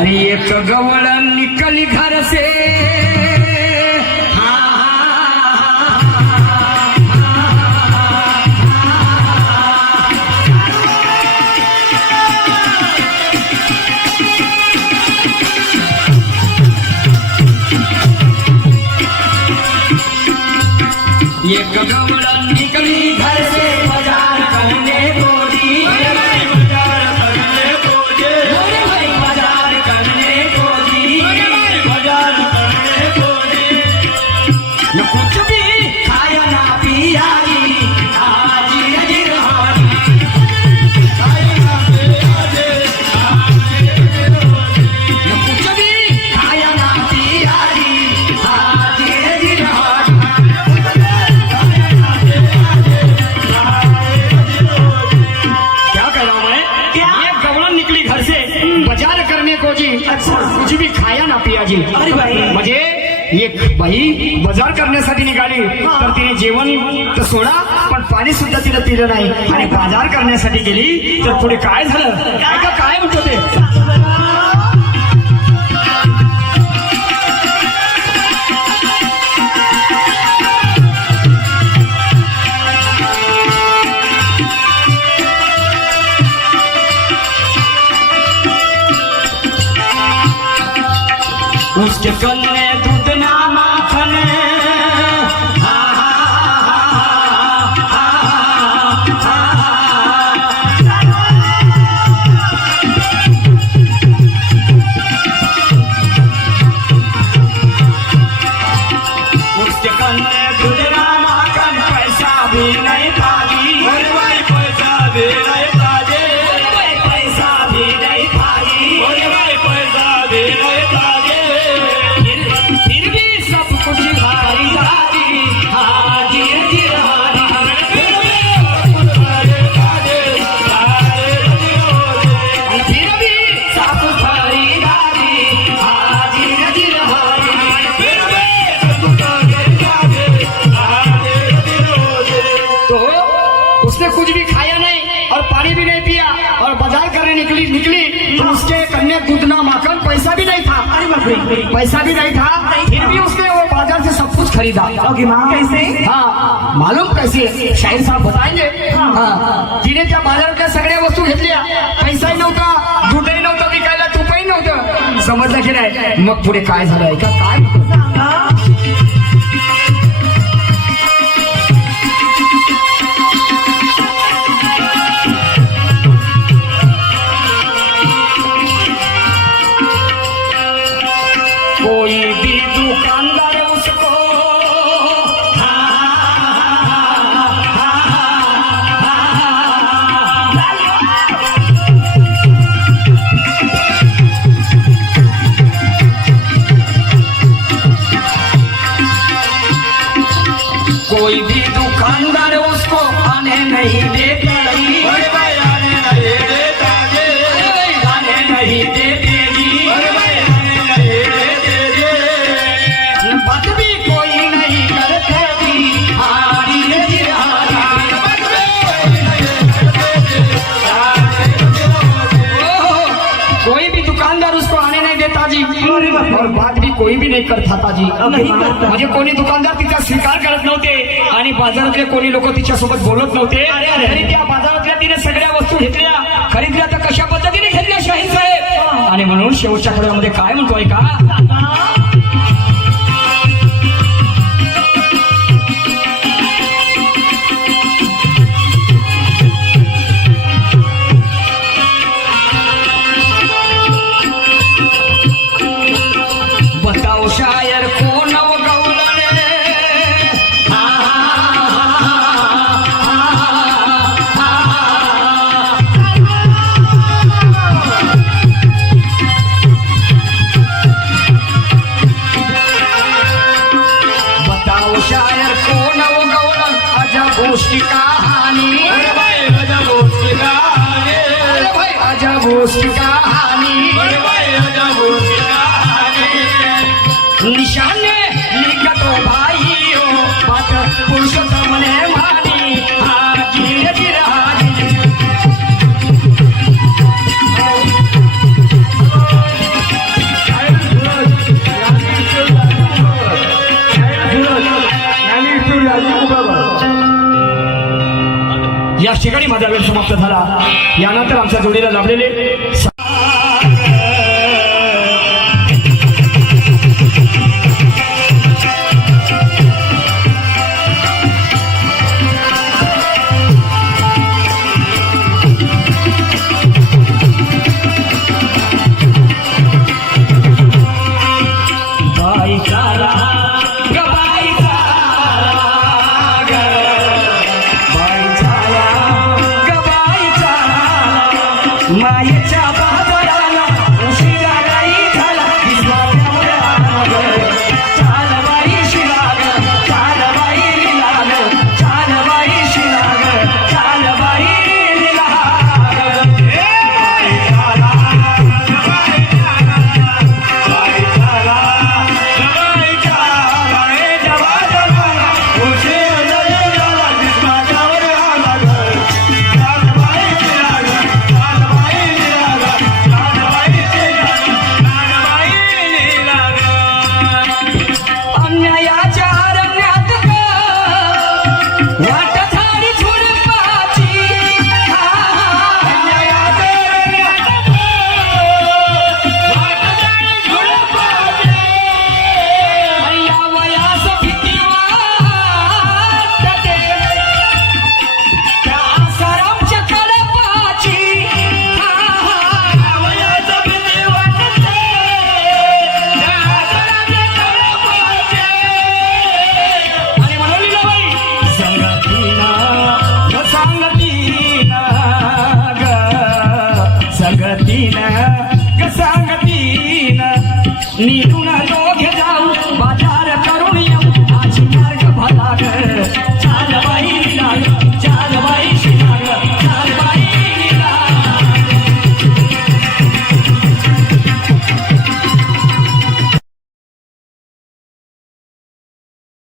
अरे एक गवळ निकली घर से एक गवळ निकली घर से बाजार करने को दी बाजार करने को दे बाजार करने को दी बाजार करने को दे न कुछ भी खाया ना पिया आज नजर हारी खाया ना पिया न कुछ भी खाया ना पिया आज नजर हारी बाजार करने को जी अच्छा कुछ भी खाया ना पिया जी अरे भाई म्हणजे एक बाई बाजार करण्यासाठी निघाली तर तिने जेवण तर सोडा पण पाणी सुद्धा तिला पिलं नाही आणि बाजार करण्यासाठी गेली तर पुढे काय झालं काय म्हणतो ते उसके कन्ने दूध ना माखन उसके कन्ने दूध ना माखन पैसा भी नहीं पागी पैसा भी नहीं पागे पैसा भी नहीं पागी पैसा भी नहीं पागे फिर भी सब कुछ खरीदारी हाजी जिरहारी फिर भी सब खरीदारी हाजी जिरहारी तो उसने कुछ भी खाया नहीं और पानी भी नहीं पिया और बाजार करने निकली तो उसके कन्या दूध ना माखन पैसा भी नहीं था पैसा भी नहीं था फिर भी उसने वो बाजार से सब कुछ खरीदा कैसे हाँ मालूम कैसे शाहीर साहब बताएंगे हाँ तिने त्या बाजारातल्या सगळ्या वस्तू घेतल्या पैसाही नव्हता दूधही नव्हतं विकायला तुपही नव्हतं समजलं की नाही मग पुढे काय झालंय का काय कोई भी दुकानदार उसको कोई भी दुकानदार उसको आने नहीं देता आने नहीं देते बात भी कोई नहीं करते कोई भी दुकानदार उसको आने नहीं देता जी और बात भी कोई भी नहीं करता था जी म्हणजे कोणी दुकानदार तिचा स्वीकार करत नव्हते आणि बाजारातले कोणी लोक तिच्यासोबत बोलत नव्हते तरी त्या बाजारातल्या तिने सगळ्या वस्तू घेतल्या खरीदल्या तर कशा पद्धतीने घेतल्या शाहीर साहेब आणि म्हणून शेवटच्या कडव्यामध्ये काय म्हणतोय का बताओ शायर कौन ठिकाणी माझा वेळ समाप्त झाला. यानंतर आमच्या जोडीला लाभलेले मायेच्या बाजाराला उशिरा नाही झाला विश्वासावर आग. चाल बाई शिलाग, चाल बाई लिलाग, चाल बाई शिलाग, चाल बाई लिलाग. बाई चाला, बाई चाला, बाई चाला, बाई चाला, ए जवाजवाला उशिरा नाही झाला विश्वासावर आग. चाल बाई शिलाग, अन्यायाच्या अरण्यात वाट झाली झुडपाची. अन्यायाच्या अरण्यात वाट झाली झुडपाची. या वयास भीती वाटते त्या आसारामच्या कळपाची. या वयास भीती वाटते त्या आसारामच्या कळपाची. आणि म्हणून बाई संगतीनं ग संगतीनं ग संगतीनं निघून